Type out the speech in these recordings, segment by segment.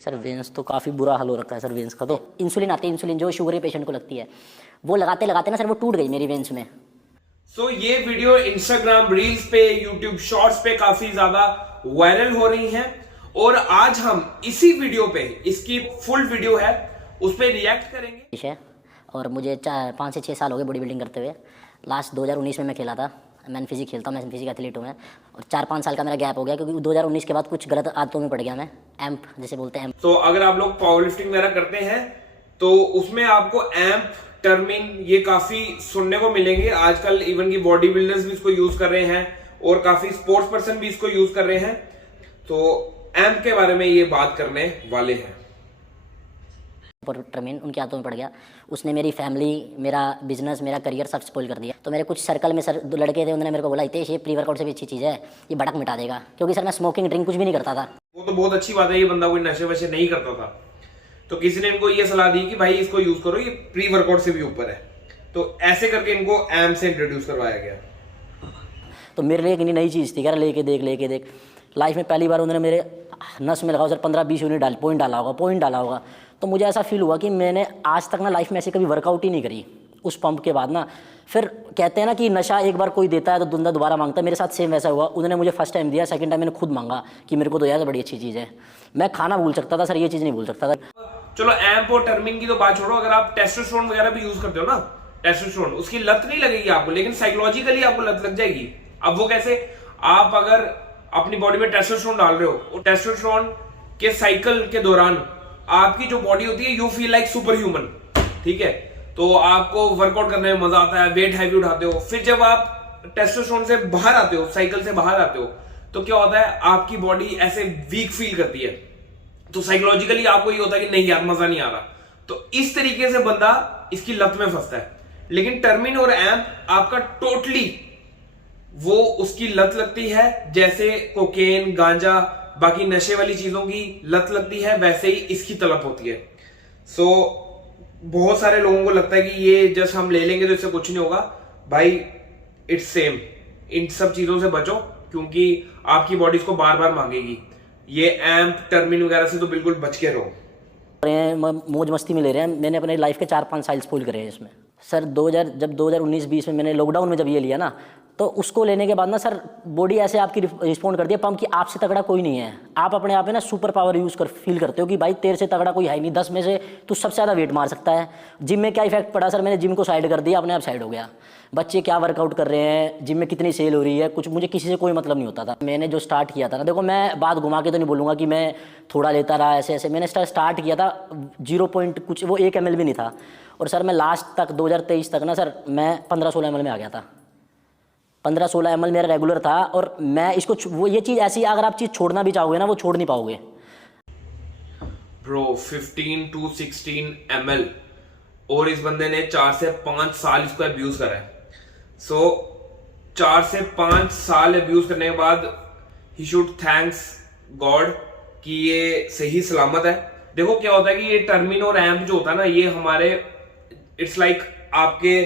Sir veins तो काफ़ी बुरा हाल हो रखा है सर वेंस का। तो इंसुलिन आती है, इंसुलिन जो शुगर के पेशेंट को लगती है, वो लगाते लगाते ना सर वो टूट गई मेरी वेंस में। ये वीडियो इंस्टाग्राम रील्स पे, यूट्यूब शॉर्ट्स पे काफी ज्यादा वायरल हो रही है और आज हम इसी वीडियो पे, इसकी फुल वीडियो है, उस पे रिएक्ट करेंगे। और मुझे 5 से 6 साल हो गए बॉडी बिल्डिंग करते हुए। लास्ट 2019 में मैं खेला था, मैंने फिजिक खेलता हूँ, मैं फिजिक एथलीट हूँ मैं। और 4-5 साल का मेरा गैप हो गया क्योंकि 2019 के बाद कुछ गलत आदतों में पड़ गया मैं, एम्प जैसे बोलते हैं। तो अगर आप लोग पावर लिफ्टिंग वगैरह करते हैं तो उसमें आपको एम्प टर्मिन ये काफी सुनने को मिलेंगे आजकल। इवन की बॉडी बिल्डर्स भी इसको यूज कर रहे हैं और काफी स्पोर्ट्स पर्सन भी इसको यूज कर रहे हैं। तो एम्प के बारे में ये बात करने वाले हैं। टर्मिन उनके हाथों में पड़ गया, उसने मेरी फैमिली, मेरा बिजनेस, मेरा करियर सब स्पॉइल कर दिया। तो मेरे कुछ सर्कल में सर 2 लड़के थे, उन्होंने मेरे को बोला हितेश ये प्री वर्कआउट से भी अच्छी चीज़ है, ये भड़क मिटा देगा। क्योंकि सर मैं स्मोकिंग ड्रिंक कुछ भी नहीं करता था। वो तो बहुत अच्छी बात है, ये बंदा कोई नशे वशे नहीं करता था। तो किसी ने इनको ये सलाह दी कि भाई इसको यूज करो, ये प्री वर्कआउट से भी ऊपर है। तो ऐसे करके इनको एम्प से इंट्रोड्यूस करवाया गया। तो मेरे लिए एक नई चीज़ थी, यार लेके देख लाइफ में पहली बार उन्होंने मेरे नस में लगाओ सर 15-20 यूनिट पॉइंट डाला होगा। तो मुझे ऐसा फील हुआ कि मैंने आज तक ना लाइफ में ऐसे कभी वर्कआउट ही नहीं करी। उस पंप के बाद ना फिर कहते हैं ना कि नशा एक बार कोई देता है तो दुंदा दोबारा मांगता है, मेरे साथ सेम वैसा हुआ। उन्होंने मुझे फर्स्ट टाइम दिया, सेकंड टाइम मैंने खुद मांगा कि मेरे को तो यार बड़ी अच्छी चीज़ है। मैं खाना भूल सकता था सर, ये चीज़ नहीं भूल सकता था। चलो एम्प और टर्मिन की तो बात छोड़ो, अगर आप टेस्टोस्टेरोन वगैरह भी यूज करते हो ना, टेस्टोस्टेरोन उसकी लत नहीं लगेगी आपको, लेकिन साइकोलॉजिकली आपको लत लग जाएगी। अब वो कैसे? आप अगर अपनी बॉडी में टेस्टोस्टेरोन डाल रहे हो, टेस्टोस्टेरोन के साइकिल के दौरान आपकी जो बॉडी होती है, you feel like super human, ठीक है? तो आपको वर्कआउट करने में मजा आता है, वेट हैवी उठाते हो। फिर जब आप टेस्टोस्टेरोन से बाहर आते हो, साइकिल से बाहर आते हो, तो क्या होता है, आपकी बॉडी ऐसे वीक फील करती है। तो साइकोलॉजिकली आपको ये होता है कि नहीं यार मजा नहीं आ रहा। तो इस तरीके से बंदा इसकी लत में फंसता है। लेकिन टर्मिन और एम्प आपका टोटली वो उसकी लत लगती है, जैसे कोकेन, गांजा, बाकी नशे वाली चीजों की लत लगती है, वैसे ही इसकी तलब होती है। सो बहुत सारे लोगों को लगता है कि ये जस्ट हम ले लेंगे तो इससे कुछ नहीं होगा। भाई इट्स सेम, इन सब चीजों से बचो क्योंकि आपकी बॉडी इसको बार बार मांगेगी। ये एम्प टर्मिन वगैरह से तो बिल्कुल बच के रहो। मौज मस्ती में ले रहे हैं। मैंने अपने लाइफ के 4-5 साल स्पॉइल करे हैं इसमें सर। 2019-20 में मैंने लॉकडाउन में जब ये लिया ना, तो उसको लेने के बाद ना सर बॉडी ऐसे आपकी रिस्पॉन्ड करती है पंप की, आपसे तगड़ा कोई नहीं है। आप अपने आप में ना सुपर पावर फील करते हो कि भाई तेरे से तगड़ा कोई है नहीं, 10 में से तू सबसे ज़्यादा वेट मार सकता है। जिम में क्या इफेक्ट पड़ा सर, मैंने जिम को साइड कर दिया, अपने आप साइड हो गया। बच्चे क्या वर्कआउट कर रहे हैं, जिम में कितनी सेल हो रही है, कुछ मुझे किसी से कोई मतलब नहीं होता था। मैंने जो स्टार्ट किया था ना, देखो मैं बात घुमा के तो नहीं बोलूँगा कि मैं थोड़ा लेता रहा ऐसे। मैंने स्टार्ट किया था 0 पॉइंट कुछ, वो 1 ml भी नहीं था। और सर मैं लास्ट तक 2023 तक ना सर मैं 15-16 ml में आ गया था। 15-16 ml मेरा रेगुलर था। और मैं इसको वो ये चीज़ ऐसी, अगर आप चीज़ छोड़ना भी चाहोगे ना, वो छोड़ नहीं पाओगे। ब्रो 15 to 16 ml और इस बंदे ने 4 से 5 साल इसको अब्यूज करा है। सो 4 से 5 साल अब्यूज करने के बाद ही शुड थैंक्स गॉड कि ये सही सलामत है। देखो क्या होता है कि ये टर्मिन और एम्प जो होता है ना, ये हमारे इट्स लाइक आपके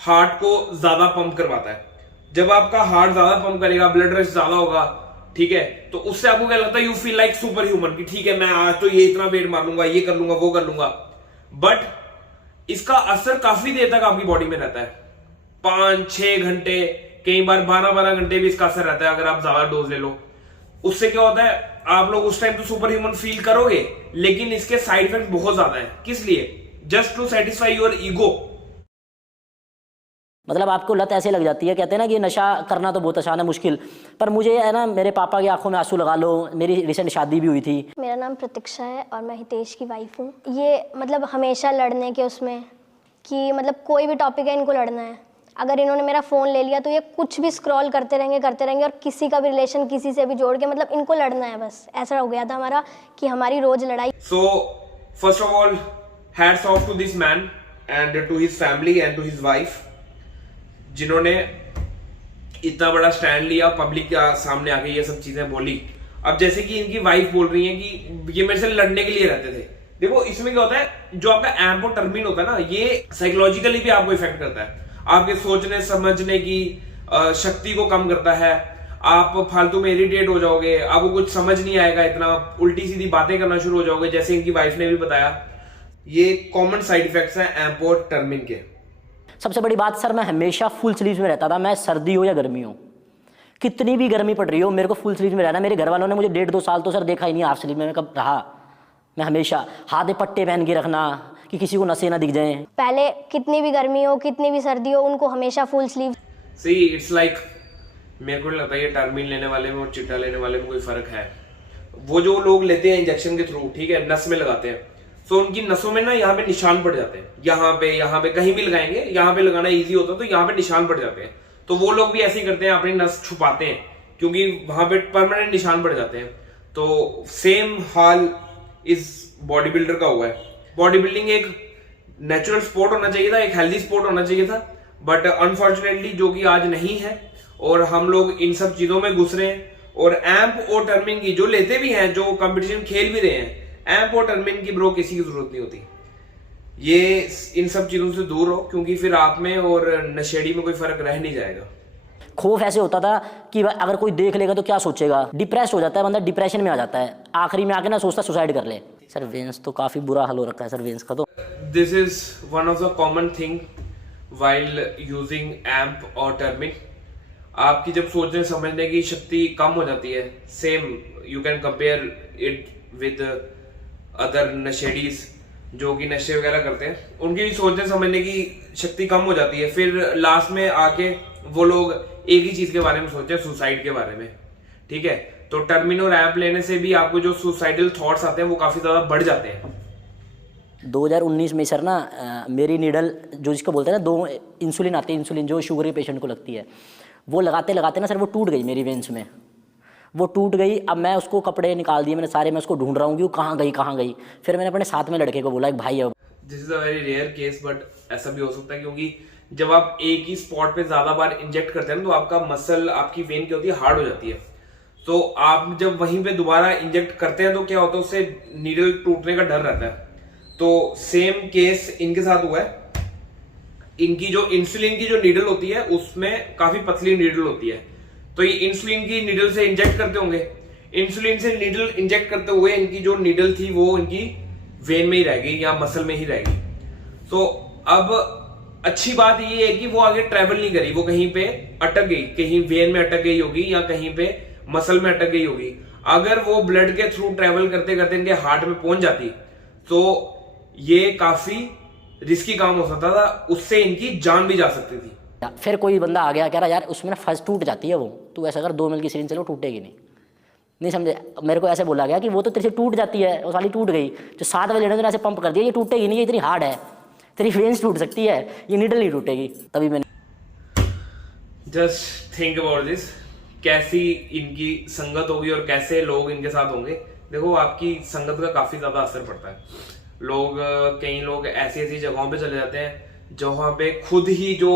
हार्ट को ज्यादा पंप करवाता है। जब आपका हार्ट ज्यादा पंप करेगा, ब्लड रश ज्यादा होगा, ठीक है, तो उससे आपको क्या लगता है, you feel like super human कि ठीक है मैं आज तो ये इतना वेट मार लूंगा, ये कर लूंगा, वो कर लूंगा। बट इसका असर काफी देर तक आपकी बॉडी में रहता है, 5-6 घंटे, कई बार 12-12 घंटे भी इसका असर रहता है अगर आप ज्यादा डोज ले लो। उससे क्या होता है, आप लोग उस टाइम तो सुपर ह्यूमन फील करोगे, लेकिन इसके साइड इफेक्ट बहुत ज्यादा है। किस लिए? Just to satisfy your ego. मतलब आपको लत ऐसे लग जाती है, कहते हैं ना कि नशा करना तो बहुत आसान है, मुश्किल। पर मुझे है ना, मेरे पापा की आंखों में आंसू लगा लो। मेरी रिसेंट शादी भी हुई थी। मेरा नाम प्रतीक्षा है और मैं हितेश की वाइफ हूँ। ये मतलब हमेशा लड़ने के उसमें कि मतलब कोई भी टॉपिक है इनको लड़ना है। अगर इन्होंने मेरा फ़ोन ले लिया तो ये कुछ भी स्क्रॉल करते रहेंगे और किसी का भी रिलेशन किसी से भी जोड़ के मतलब इनको लड़ना है बस। ऐसा हो गया था हमारा कि हमारी रोज लड़ाई। So first of all hats off to this man and to his family and to his wife, जिन्होंने इतना बड़ा स्टैंड लिया, पब्लिक के सामने आके ये सब चीजें बोली। अब जैसे कि इनकी वाइफ बोल रही है कि ये मेरे से लड़ने के लिए रहते थे। देखो इसमें क्या होता है, जो आपका एम्प और टर्मिन होता है ना, ये साइकोलॉजिकली भी आपको इफेक्ट करता है। आपके सोचने समझने की शक्ति को कम करता है, आप फालतू में इरिटेट हो जाओगे, आपको कुछ समझ नहीं आएगा, इतना उल्टी सीधी बातें करना शुरू हो जाओगे, जैसे इनकी वाइफ ने भी बताया। ये कॉमन साइड इफेक्ट्स हैं एम्प और टर्मिन के। सबसे बड़ी बात सर, मैं हमेशा फुल स्लीव्स में रहता था, मैं सर्दी हो या गर्मी हो, कितनी भी गर्मी पड़ रही हो मेरे को फुल स्लीव में रहना। मेरे घर वालों ने मुझे 1.5-2 साल तो सर देखा ही नहीं हाफ स्लीव में मैं कब रहा। मैं हमेशा हाथ में पट्टे पहन के रखना कि किसी को नसें ना दिख जाएं। पहले कितनी भी गर्मी हो कितनी भी सर्दी हो उनको हमेशा full sleeve. See it's like मेरे को नहीं लगता ये टर्मिन लेने वाले में और चिट्टा लेने वाले में कोई फर्क है। वो जो लोग लेते हैं इंजेक्शन के थ्रू, ठीक है, नस में लगाते हैं, तो उनकी नसों में ना यहाँ पे निशान पड़ जाते हैं, यहाँ पे कहीं भी लगाएंगे, यहाँ पे लगाना इजी होता है तो यहाँ पे निशान पड़ जाते हैं। तो वो लोग भी ऐसे ही करते हैं, अपनी नस छुपाते हैं क्योंकि वहां पे परमानेंट निशान पड़ जाते हैं। तो सेम हाल इस बॉडी बिल्डर का हुआ है। बॉडी बिल्डिंग एक नेचुरल स्पोर्ट होना चाहिए था, एक हेल्दी स्पोर्ट होना चाहिए था, बट अनफॉर्चुनेटली जो कि आज नहीं है और हम लोग इन सब चीजों में घुस रहे हैं। और एम्प और टर्मिन की जो लेते भी हैं, जो कंपटीशन खेल भी रहे हैं, एम्प और टर्मिन की ब्रो किसी की जरूरत नहीं होती। ये इन सब चीजों से दूर हो क्योंकि फिर आप में और नशेड़ी में कोई फर्क रह नहीं जाएगा। खौफ ऐसे होता था कि अगर कोई देख लेगा तो क्या सोचेगा, डिप्रेस हो जाता है बंदा, डिप्रेशन में आ जाता है, आखिरी में आके ना सोचता सुसाइड कर ले। सर वेंस तो काफी बुरा हाल हो रखा है सर वेंस का। तो this is one of the common thing while using amp और टर्मिन। आपकी जब सोचने समझने की शक्ति कम हो जाती है, same you can compare it with other नशेडीज जो कि नशे वगैरह करते हैं, उनकी भी सोचने समझने की शक्ति कम हो जाती है। फिर लास्ट में आके वो लोग एक ही चीज के बारे में सोचते हैं, सुसाइड के बारे में, ठीक है। तो टर्मिन और एम्प लेने से भी आपको जो सुसाइडल थॉट्स आते हैं वो काफी ज्यादा बढ़ जाते हैं। 2019 में सर ना मेरी नीडल जो जिसको बोलते हैं ना, 2 इंसुलिन आती है, इंसुलिन जो शुगर के पेशेंट को लगती है, वो लगाते लगाते ना सर वो टूट गई मेरी वेंस में, वो टूट गई। अब मैं उसको कपड़े निकाल दिए मैंने सारे, मैं उसको ढूंढ रहा हूँ कि वो कहाँ गई। फिर मैंने अपने साथ में लड़के को बोला एक भाई है। This is a very rare case, but ऐसा भी हो सकता है क्योंकि जब आप एक ही स्पॉट पे ज्यादा बार इंजेक्ट करते हैं ना, तो आपका मसल, आपकी वेन क्या होती है, हार्ड हो जाती है। तो आप जब वहीं पे दोबारा इंजेक्ट करते हैं तो क्या होता है, उससे नीडल टूटने का डर रहता है। तो सेम केस इनके साथ हुआ है। इनकी जो इंसुलिन की जो नीडल होती है उसमें काफी पतली नीडल होती है, तो ये इंसुलिन की नीडल से इंजेक्ट करते होंगे। इंसुलिन से नीडल इंजेक्ट करते हुए इनकी जो नीडल थी वो इनकी वेन में ही रह गई या मसल में ही रह गई। तो अब अच्छी बात ये है कि वो आगे ट्रेवल नहीं करी, वो कहीं पे अटक गई, कहीं वेन में अटक गई होगी या कहीं पे मसल में अटक गई होगी। अगर वो ब्लड के थ्रू ट्रेवल करते करते इनके हार्ट में पहुंच जाती तो ये काफी रिस्की काम हो सकता था, उससे इनकी जान भी जा सकती थी। फिर कोई बंदा आ गया कह रहा यार उसमें ना फर्स्ट टूट जाती है, वो तू ऐसा कर 2 ml की सिरिंज चलो टूटेगी नहीं समझे। मेरे को ऐसे बोला गया कि वो तो तेरे से टूट जाती है, वो साली टूट गई, जो 7 बजे लेने तो ऐसे पंप कर दिया, ये टूटेगी नहीं, ये इतनी हार्ड है, तेरी वेंस टूट सकती है, ये नीडल नहीं टूटेगी। तभी मैंने जस्ट थिंक अबाउट दिस, कैसी इनकी संगत होगी और कैसे लोग इनके साथ होंगे। देखो आपकी संगत का काफी ज्यादा असर पड़ता है। कई लोग ऐसी ऐसी जगहों पे चले जाते हैं जहां पे खुद ही जो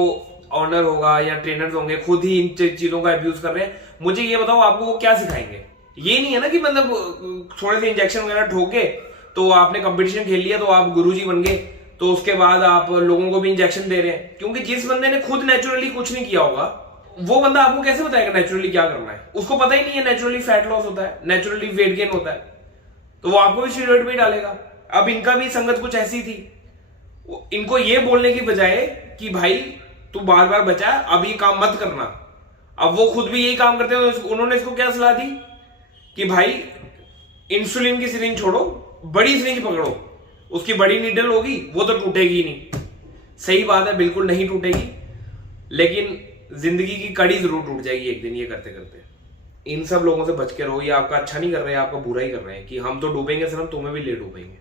ऑनर होगा या ट्रेनर्स होंगे खुद ही इन चीजों का अब्यूज कर रहे हैं। मुझे ये बताओ आपको वो क्या सिखाएंगे? ये नहीं है ना कि मतलब थोड़े से इंजेक्शन वगैरह ठोके तो आपने कंपटीशन खेल लिया तो आप गुरुजी बन गए, तो उसके बाद आप लोगों को भी इंजेक्शन दे रहे हैं। क्योंकि जिस बंदे ने खुद नेचुरली कुछ नहीं किया होगा वो बंदा आपको कैसे बताएगा नेचुरली क्या करना है? उसको पता ही नहीं है नेचुरली फैट लॉस होता है, नेचुरली वेट गेन होता है, तो वो आपको भी स्टीरॉयड में डालेगा। अब इनका भी संगत कुछ ऐसी थी, इनको ये बोलने की बजाय कि भाई तू बार बार बचा, अब ये काम मत करना, अब वो खुद भी यही काम करते हैं। तो उन्होंने इसको क्या सलाह दी कि भाई इंसुलिन की सिरिंज छोड़ो, बड़ी सिरिंज पकड़ो, उसकी बड़ी नीडल होगी वो तो टूटेगी नहीं। सही बात है, बिल्कुल नहीं टूटेगी, लेकिन जिंदगी की कड़ी जरूर टूट जाएगी एक दिन ये करते करते। इन सब लोगों से बच के रहो, ये आपका अच्छा नहीं कर रहे हैं, आपका बुरा ही कर रहे हैं कि हम तो डूबेंगे सर, हम तुम्हें भी ले डूबेंगे।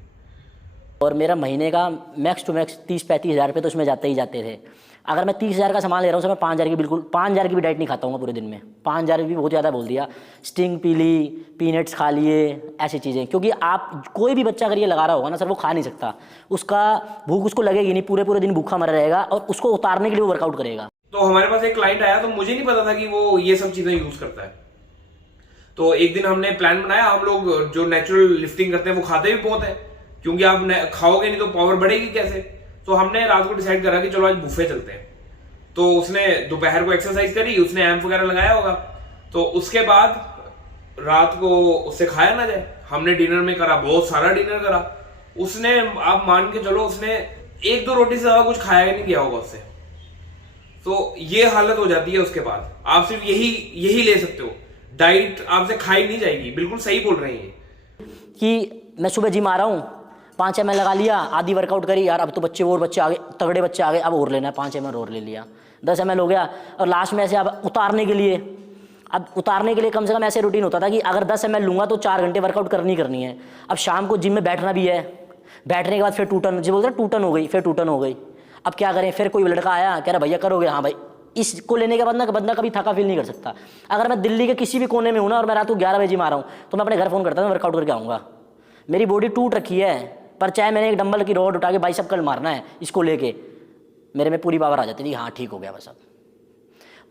और मेरा महीने का मैक्स टू मैक्स 30-35 हज़ार रुपये तो उसमें जाते ही जाते थे। अगर मैं 30,000 का सामान ले रहा हूँ सर, मैं 5,000 की बिल्कुल 5,000 की भी डाइट नहीं खाता हूँ पूरे दिन में। 5,000 भी बहुत ज़्यादा बोल दिया। स्टिंग पी ली, पीनट्स खा लिए, ऐसी चीज़ें। क्योंकि आप कोई भी बच्चा अगर ये लगा रहा होगा ना सर, वो खा नहीं सकता, उसका भूख उसको लगेगी नहीं, पूरे पूरे दिन भूखा मर रहेगा और उसको उतारने के लिए वो वर्कआउट करेगा। तो हमारे पास एक क्लाइंट आया, तो मुझे नहीं पता था कि वो ये सब चीज़ें यूज करता है। तो एक दिन हमने प्लान बनाया, हम लोग जो नेचुरल लिफ्टिंग करते हैं वो खाते भी बहुत है, क्योंकि आप खाओगे नहीं तो पावर बढ़ेगी कैसे। तो हमने रात को डिसाइड करा कि चलो आज बुफे चलते हैं। तो उसने दोपहर को एक्सरसाइज करी, उसने एम्प वगैरह लगाया होगा, तो उसके बाद रात को उससे खाया ना जाए, हमने डिनर में करा, बहुत सारा डिनर करा, उसने आप मान के चलो उसने 1-2 रोटी से ज्यादा कुछ खाया ही नहीं किया होगा उससे। तो ये हालत हो जाती है। उसके बाद आप सिर्फ यही ले सकते हो, डाइट आपसे खाई नहीं जाएगी। बिल्कुल सही बोल रहे हैं कि मैं सुबह जिम आ रहा हूँ, 5 ml लगा लिया, आधी वर्कआउट करी, यार अब तो बच्चे आगे, तगड़े बच्चे आ गए, अब और लेना है, 5 ml और ले लिया, 10 ml हो गया, और लास्ट में ऐसे अब उतारने के लिए कम से कम ऐसे रूटीन होता था कि अगर 10 ml लूँगा तो 4 घंटे वर्कआउट करनी है। अब शाम को जिम में बैठना भी है, बैठने के बाद फिर टूटन, जो बोलते हैं टूटन हो गई, फिर टूटन हो गई। अब क्या करें, फिर कोई लड़का आया, कह रहा भैया करोगे? हाँ भाई। इसको लेने के बाद ना बंदा कभी थका फील नहीं कर सकता। अगर मैं दिल्ली के किसी भी कोने में हूँ ना और मैं रात को 11 बजे जिम आ रहा हूँ तो मैं अपने घर फ़ोन करता हूँ, वर्कआउट करके आऊँगा। मेरी बॉडी टूट रखी है, पर चाहे मैंने एक डंबल की रॉड उठा के बाइसेप कर्ल मारना है, इसको लेके मेरे में पूरी पावर आ जाती थी। हाँ ठीक हो गया बस। अब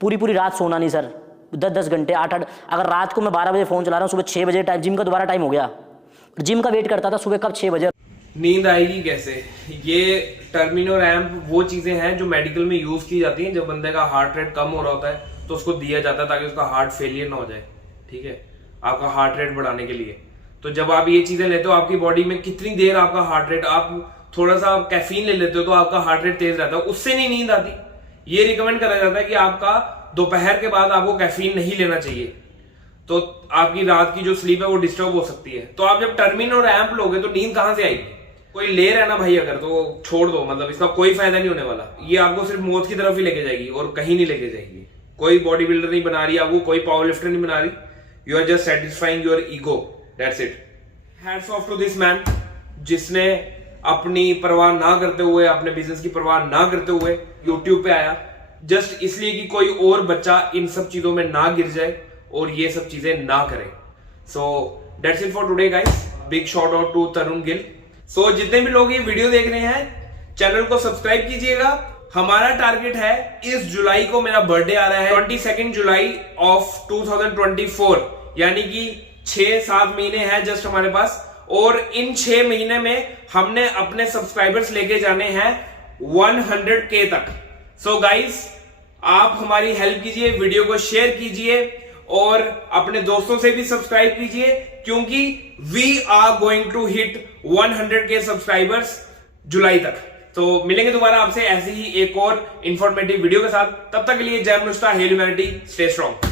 पूरी रात सोना नहीं सर, 10-10 घंटे, 8-8। अगर रात को मैं 12 बजे फ़ोन चला रहा हूँ, सुबह 6 बजे टाइम, जिम का दोबारा टाइम हो गया, जिम का वेट करता था सुबह कब 6 बजे। नींद आएगी कैसे? ये टर्मिनो रैम्प वो चीजें हैं जो मेडिकल में यूज की जाती हैं। जब बंदे का हार्ट रेट कम हो रहा होता है तो उसको दिया जाता है ताकि उसका हार्ट फेलियर ना हो जाए, ठीक है, आपका हार्ट रेट बढ़ाने के लिए। तो जब आप ये चीजें लेते हो, आपकी बॉडी में कितनी देर आपका हार्ट रेट, आप थोड़ा सा कैफीन ले लेते हो तो आपका हार्ट रेट तेज रहता है, उससे नहीं नींद आती। ये रिकमेंड करा जाता है कि आपका दोपहर के बाद आपको कैफीन नहीं लेना चाहिए, तो आपकी रात की जो स्लीप है वो डिस्टर्ब हो सकती है। तो आप जब टर्मिनो रैम्प लोगे तो नींद कहां से आएगी? कोई ले रहा है ना भाई अगर, तो छोड़ दो, मतलब इसका कोई फायदा नहीं होने वाला। ये आपको सिर्फ मौत की तरफ ही लेके जाएगी और कहीं नहीं लेके जाएगी। कोई बॉडी बिल्डर नहीं बना रही आपको, कोई पावर लिफ्टर नहीं बना रही। You are just satisfying your ego, that's it. Hats off to this man जिसने अपनी परवाह ना करते हुए, अपने बिजनेस की परवाह ना करते हुए यूट्यूब पे आया, जस्ट इसलिए कि कोई और बच्चा इन सब चीजों में ना गिर जाए और ये सब चीजें ना करे। So that's it for today guys. Big shout out to Tarun Gill. So जितने भी लोग ये वीडियो देख रहे हैं, चैनल को सब्सक्राइब कीजिएगा। हमारा टारगेट है, इस जुलाई को मेरा बर्थडे आ रहा है, 22 जुलाई ऑफ 2024, यानी कि 6-7 महीने हैं जस्ट हमारे पास, और इन 6 महीने में हमने अपने सब्सक्राइबर्स लेके जाने हैं 100K तक। सो गाइस, आप हमारी हेल्प कीजिए, वीडियो को शेयर कीजिए और अपने दोस्तों से भी सब्सक्राइब कीजिए, क्योंकि we are going to hit 100K subscribers जुलाई तक। तो मिलेंगे दोबारा आपसे ऐसे ही एक और इंफॉर्मेटिव वीडियो के साथ। तब तक के लिए जय मनुष्यता, हेल ह्यूमैनिटी, स्टे स्ट्रॉन्ग।